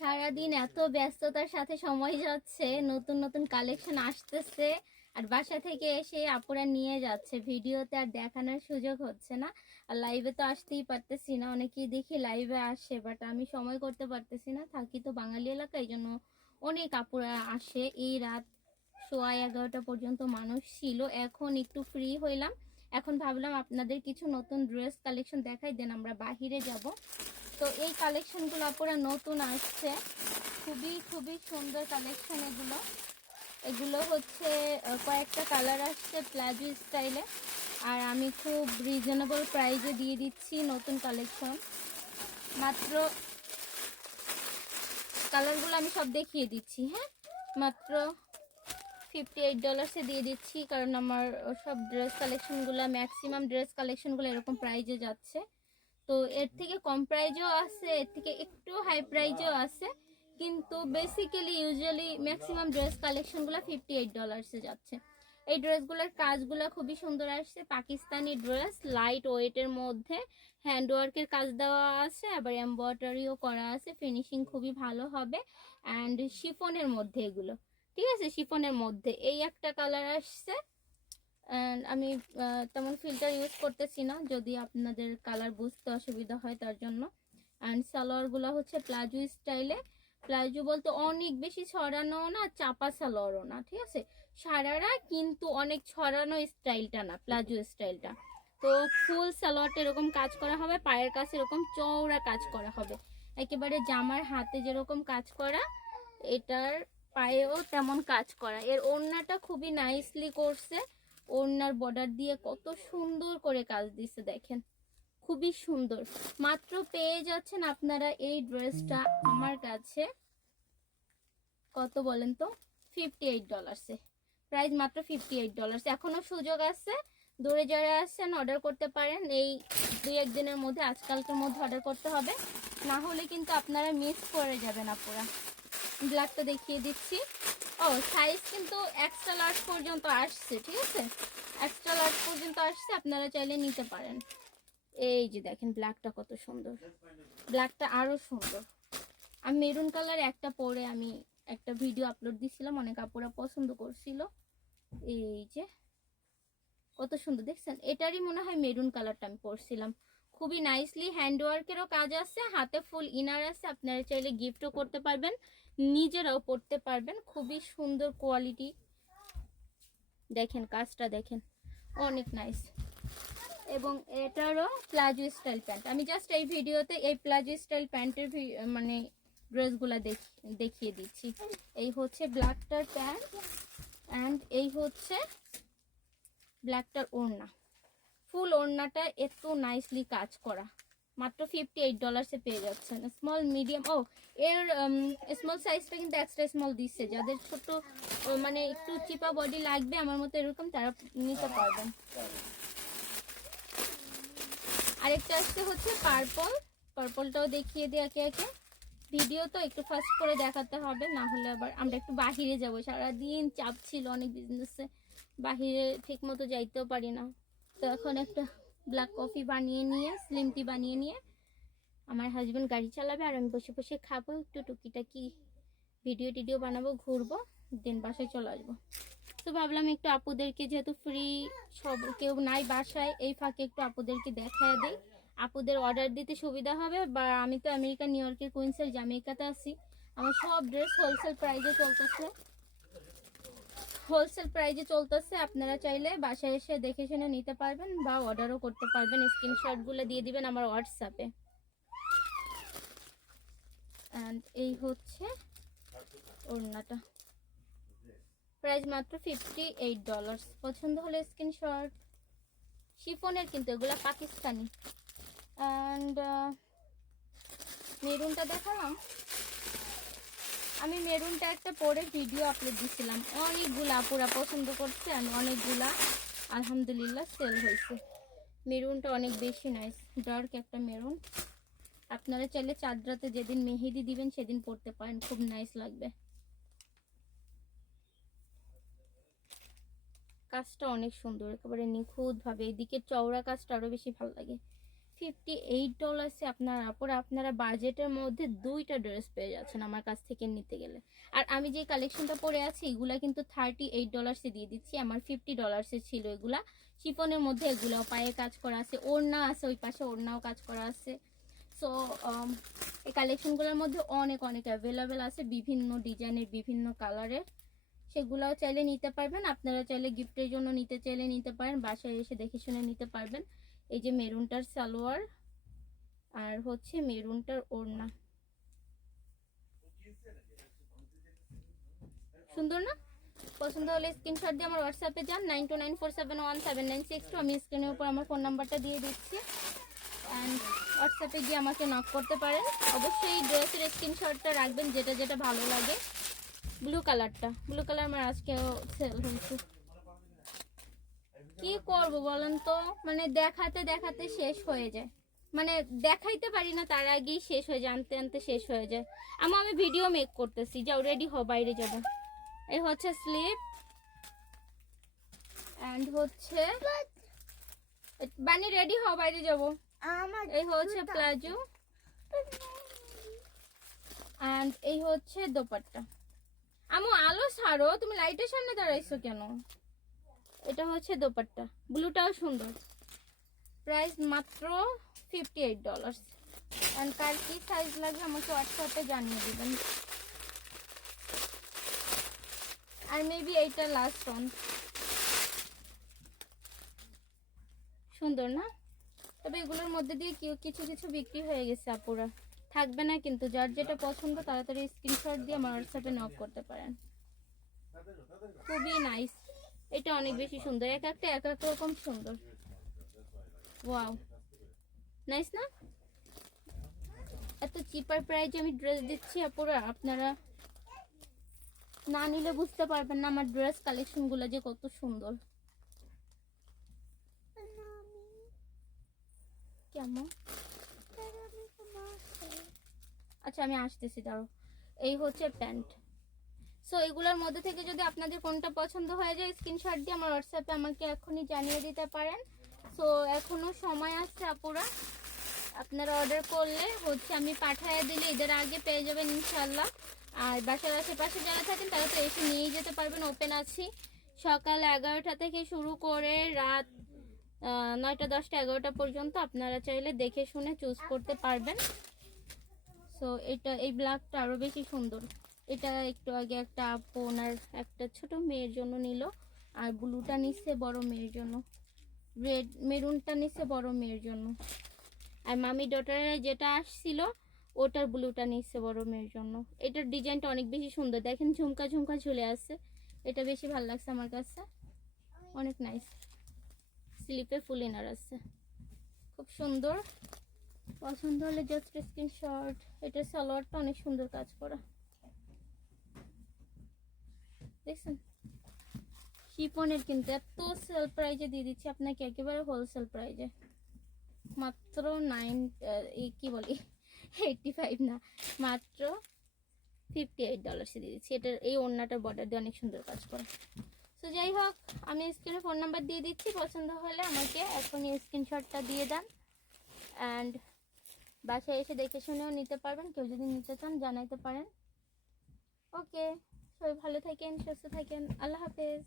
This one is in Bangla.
সারাদিন এত ব্যস্ততার সাথে সময় যাচ্ছে, নতুন নতুন কালেকশন আসতেছে আর বাসা থেকে এসে আপুরা নিয়ে যাচ্ছে, ভিডিওতে আর দেখানোর সুযোগ হচ্ছে না। আর লাইভে তো আসতেই পারতেছি না, অনেকেই দেখি লাইভে আসে বাট আমি সময় করতে পারতেছি না, থাকি তো বাঙালি এলাকায়, এই জন্য অনেক আপুরা আসে। এই রাত 11:15 পর্যন্ত মানুষ ছিল, এখন একটু ফ্রি হইলাম। এখন ভাবলাম আপনাদের কিছু নতুন ড্রেস কালেকশন দেখাই, দেন আমরা বাহিরে যাব। তো এই কালেকশনগুলো আপুরা নতুন আসছে, খুবই খুবই সুন্দর কালেকশন এগুলো। এগুলো হচ্ছে কয়েকটা কালার আসছে প্লাজো স্টাইলে, আর আমি খুব রিজনেবল প্রাইসে দিয়ে দিচ্ছি নতুন কালেকশন। মাত্র কালারগুলো আমি সব দেখিয়ে দিচ্ছি, হ্যাঁ, মাত্র $58 দিয়ে দিচ্ছি, কারণ আমার সব ড্রেস কালেকশনগুলো, ম্যাক্সিমাম ড্রেস কালেকশনগুলো এরকম প্রাইজে যাচ্ছে। তো এর থেকে কম প্রাইজও আছে, এর থেকে একটু হাই প্রাইজও আছে, কিন্তু বেসিক্যালি ইউজুয়ালি ম্যাক্সিমাম ড্রেস কালেকশনগুলো $58 যাচ্ছে। এই ড্রেসগুলোর কাজগুলো খুবই সুন্দর আসছে, পাকিস্তানি ড্রেস, লাইট ওয়েটের মধ্যে হ্যান্ডওয়ার্কের কাজ দেওয়া আছে, আবার এমব্রয়ডারিও করা আছে, ফিনিশিং খুবই ভালো হবে। অ্যান্ড শিফনের মধ্যে এগুলো, ঠিক আছে, শিফনের মধ্যে এই একটা কালার আসছে। আমি তেমন ফিল্টার ইউজ করতেছি না, যদি আপনাদের কালার বুঝতে অসুবিধা হয় তার জন্য। অ্যান্ড সালোয়ারগুলো হচ্ছে প্লাজো স্টাইলে, প্লাজো বলতে অনেক বেশি ছড়ানো না, চাপা সালোয়ারও না, ঠিক আছে, সারারা কিন্তু অনেক ছড়ানো স্টাইলটা না, প্লাজো স্টাইলটা। তো ফুল সালোয়ারটা এরকম কাজ করা হবে, পায়ের কাছে এরকম চওড়া কাজ করা হবে, একেবারে জামার হাতে যেরকম কাজ করা, এটার পায়েও তেমন কাজ করা। এর ওড়নাটা খুবই নাইসলি করছে, ওড়নার বর্ডার দিয়ে কত সুন্দর করে কাজ দিছে দেখেন, খুবই সুন্দর। মাত্র পেয়ে যাচ্ছেন আপনারা এই ড্রেসটা আমার কাছে, কত বলেন তো, $58। প্রাইস মাত্র $58। এখনো সুযোগ আছে, দূরে যারা আসছেন অর্ডার করতে পারেন, এই 2-1 দিনের মধ্যে, আজকালকের মধ্যে অর্ডার করতে হবে, না হলে কিন্তু আপনারা মিস করে যাবেন আপুরা। ব্ল্যাকটা দেখিয়ে দিচ্ছি। ও সাইজ কিন্তু এক্সট্রা লার্জ পর্যন্ত আসছে, ঠিক আছে, এক্সট্রা লার্জ পর্যন্ত আসছে, আপনারা চাইলে নিতে পারেন। এই যে দেখেন ব্ল্যাকটা কত সুন্দর, ব্ল্যাকটা আরো সুন্দর। আমি মেরুন কালার একটা পরে আমি একটা ভিডিও আপলোড দিছিলাম, অনেক আপুরা পছন্দ করছিল। এই যে কত সুন্দর দেখছেন, এটারই মনে হয় মেরুন কালারটা আমি পরছিলাম। খুবই নাইসলি হ্যান্ডওয়ার্কেরও কাজ আছে, হাতে ফুল ইনার আছে, আপনারা চাইলে গিফটও করতে পারবেন, নিজেরাও পরতে পারবেন, খুবই সুন্দর কোয়ালিটি। দেখেন কাজটা দেখেন, অনেক নাইস। এবং এটারও প্লাজো স্টাইল প্যান্ট, আমি জাস্ট এই ভিডিওতে এই প্লাজো স্টাইল প্যান্টের মানে ড্রেসগুলো দেখিয়ে দিচ্ছি। এই হচ্ছে ব্ল্যাকটার প্যান্ট, অ্যান্ড এই হচ্ছে ব্ল্যাকটার ওড়না, ফুল ওড়নাটা এত নাইসলি কাজ করা, মাত্র $58 পেয়ে যাচ্ছেন। স্মল মিডিয়াম, ও এর স্মল সাইজটা কিন্তু এক্সট্রা স্মল দিচ্ছে, যাদের ছোট মানে একটু চিপা বডি লাগবে আমার মতো এরকম, তারা নিতে পারবেন। আরেকটা আসছে হচ্ছে পার্পল, পার্পলটাও দেখিয়ে দিই একে একে, ভিডিও তো একটু ফাস্ট করে দেখাতে হবে, না হলে আবার আমরা একটু বাহিরে যাব, সারাদিন চাপ ছিল অনেক বিজনেসে, বাহিরে ঠিক মতো যাইতেও পারি না। তো এখন একটা ব্ল্যাক কফি বানিয়ে নিয়ে, স্লিম টি বানিয়ে নিয়ে আমার হাজব্যান্ড গাড়ি চালাবে, আর আমি বসে বসে খাবো, একটু টুকিটাকি ভিডিও টিডিও বানাবো, ঘুরবো, দেন বাসায় চলে আসবো। তো ভাবলাম একটু আপুদেরকে, যেহেতু ফ্রি সব কেউ নাই বাসায়, এই ফাঁকে একটু আপুদেরকে দেখায় দিই, আপুদের অর্ডার দিতে সুবিধা হবে। বা আমি তো আমেরিকা, নিউ ইয়র্কের কুইন্সের জামাইকাতে আছি, আমার সব ড্রেস হোলসেল প্রাইজে চলতেছে, হোলসেল প্রাইজে চলতেছে, আপনারা চাইলে বাসায় এসে দেখে শুনে নিতে পারবেন বা অর্ডারও করতে পারবেন, স্ক্রিনশটগুলো দিয়ে দিবেন আমার হোয়াটসঅ্যাপে। অ্যান্ড এই হচ্ছে ওড়নাটা, প্রাইস মাত্র $58। পছন্দ হলে স্ক্রিনশট। শিফনের কিন্তু এগুলো পাকিস্তানি। অ্যান্ড মেরুনটা দেখালাম, আমি মেরুনটা একটা পরে ভিডিও আপলোড দিছিলাম, অনেকগুলা আপুরা পছন্দ করছে, আর অনেকগুলা আলহামদুলিল্লাহ সেল হয়েছে। মেরুনটা অনেক বেশি নাইস, ডার্ক একটা মেরুন, আপনারা চাইলে চাঁদরাতে যেদিন মেহেদি দিবেন সেদিন পরতে পারেন, খুব নাইস লাগবে। কাজটা অনেক সুন্দর, একেবারে নিখুঁত ভাবে, এদিকে চওড়া কাজটা আরো বেশি ভালো লাগে, $58 আপনারা বাজেটের মধ্যে 2টা ড্রেস পেয়ে যাচ্ছেন আমার কাছ থেকে নিতে গেলে। আর আমি যে কালেকশনটা পরে আছি এগুলা কিন্তু $38 দিয়ে দিচ্ছি, আমার $50 ছিল এগুলা। শিফনের মধ্যে এগুলো পায়ে কাজ করা আছে, ওড়না আছে, ওই পাশে ওড়নাও কাজ করা আছে। সো এই কালেকশনগুলোর মধ্যে অনেক অ্যাভেলেবেল আছে, বিভিন্ন ডিজাইনের, বিভিন্ন কালারের। সেগুলোও চাইলে নিতে পারবেন। আপনারা চাইলে গিফটের জন্য নিতে চাইলে নিতে পারেন, বাসায় এসে দেখে শুনে নিতে পারবেন। এই যে মেরুনটার সালোয়ার আর হচ্ছে মেরুনটার ওড়না, সুন্দর না? পছন্দ হলে স্ক্রিনশট দিয়ে আমার হোয়াটসঅ্যাপে যান 9294717962। আমি স্ক্রিনের উপর আমার ফোন নাম্বারটা দিয়ে দিচ্ছি, অ্যান্ড হোয়াটসঅ্যাপে গিয়ে আমাকে নক করতে পারেন। অবশ্যই ড্রেসের স্ক্রিনশটটা রাখবেন যেটা যেটা ভালো লাগে। ব্লু কালার আমার আজকেও সেল হয়েছে। কি করব বলেন তো, মানে দেখাতে শেষ হয়ে যায়, মানে দেখাইতে পারি না, তার আগেই শেষ হয়ে যায়, আনতে শেষ হয়ে যায়। আমি ভিডিও মেক করতেছি, যাও রেডি হও, বাইরে যাবো। এই হচ্ছে স্লিপ, এন্ড হচ্ছে বানি রেডি হও, বাইরে যাবো। এই হচ্ছে প্লাজো, এন্ড এই হচ্ছে দোপাট্টা। আলো ছাড়ো, তুমি লাইটের সামনে দাঁড়াইছো কেন? এটা হচ্ছে দোপাট্টা, ব্লুটাও সুন্দর। প্রাইস মাত্র $58। এন্ড কার কি সাইজ লাগবে আমাকে হোয়াটসঅ্যাপে জানিয়ে দিবেন। আর মেবি এইটা লাস্ট অন, সুন্দর না? তবে এগুলোর মধ্যে দিয়ে কিছু বিক্রি হয়ে গেছে আপুরা, থাকবে না কিন্তু। যার যেটা পছন্দ তাড়াতাড়ি স্ক্রিনশট দিয়ে আমার হোয়াটসঅ্যাপে নক করতে পারেন। খুবই নাইস, এটা অনেক বেশি সুন্দর, এক এক রকম সুন্দর। ওয়াও, নাইস না? এত চিপার প্রাইজে আমি ড্রেস দিচ্ছি আপুরা, আপনারা না নিলে বুঝতে পারবেন না আমার ড্রেস কালেকশনগুলো যে কত সুন্দর। কেমন? আচ্ছা আমি আসতেছি, দাঁড়ো। এই হচ্ছে প্যান্ট। সো এগুলোর মধ্যে থেকে যদি আপনাদের কোনটা পছন্দ হয়ে যায় স্ক্রিনশট দিয়ে আমার হোয়াটসঅ্যাপে আমাকে এখনই জানিয়ে দিতে পারেন। সো এখনো সময় আছে আপুরা, আপনারা অর্ডার করলে হচ্ছে আমি পাঠিয়ে দিলে ঈদের আগে পেয়ে যাবেন ইনশাল্লাহ। আর বাসার আশেপাশে যারা থাকেন তারা তো এসে নিয়ে যেতে পারবেন, ওপেন আছি সকাল 11টা থেকে শুরু করে রাত 9টা 10টা 11টা পর্যন্ত। আপনারা চাইলে দেখে শুনে চুজ করতে পারবেন। সো এই ব্ল্যাকটা আরো বেশি সুন্দর। এটা একটু আগে একটা আপু ওনার একটা ছোট মেয়ের জন্য নিল, আর ব্লুটা নিচ্ছে বড় মেয়ের জন্য, মেরুনটা নিচ্ছে বড় মেয়ের জন্য, আর মামি ডটারের যেটা আসছিল ওটার ব্লুটা নিচ্ছে বড় মেয়ের জন্য। এটার ডিজাইনটা অনেক বেশি সুন্দর, দেখেন ঝুমকা ঝুলে আসছে, এটা বেশি ভালো লাগছে আমার কাছে, অনেক নাইস। স্লিপে ফুল ইনার আছে, খুব সুন্দর। পছন্দ হলে জাস্ট স্ক্রিনশট। এটার সালোয়ারটা অনেক সুন্দর কাজ করা, দেখছেন? শিফনের কিন্তু এত সেল প্রাইজে দিয়ে দিচ্ছি আপনাকে, একেবারে হোলসেল প্রাইজে, মাত্র 85 না, মাত্র $58 দিয়ে দিচ্ছি। এটার এই ওড়নাটার বর্ডার দিয়ে অনেক সুন্দর কাজ করা। তো যাই হোক, আমি স্ক্রিনে ফোন নাম্বার দিয়ে দিচ্ছি, পছন্দ হলে আমাকে এখনই স্ক্রিনশটটা দিয়ে দেন, অ্যান্ড বাসায় এসে দেখে শুনেও নিতে পারবেন। কেউ যদি নিতে চান জানাইতে পারেন। ওকে, সবাই ভালো থাকেন, সুস্থ থাকেন, আল্লাহ হাফেজ।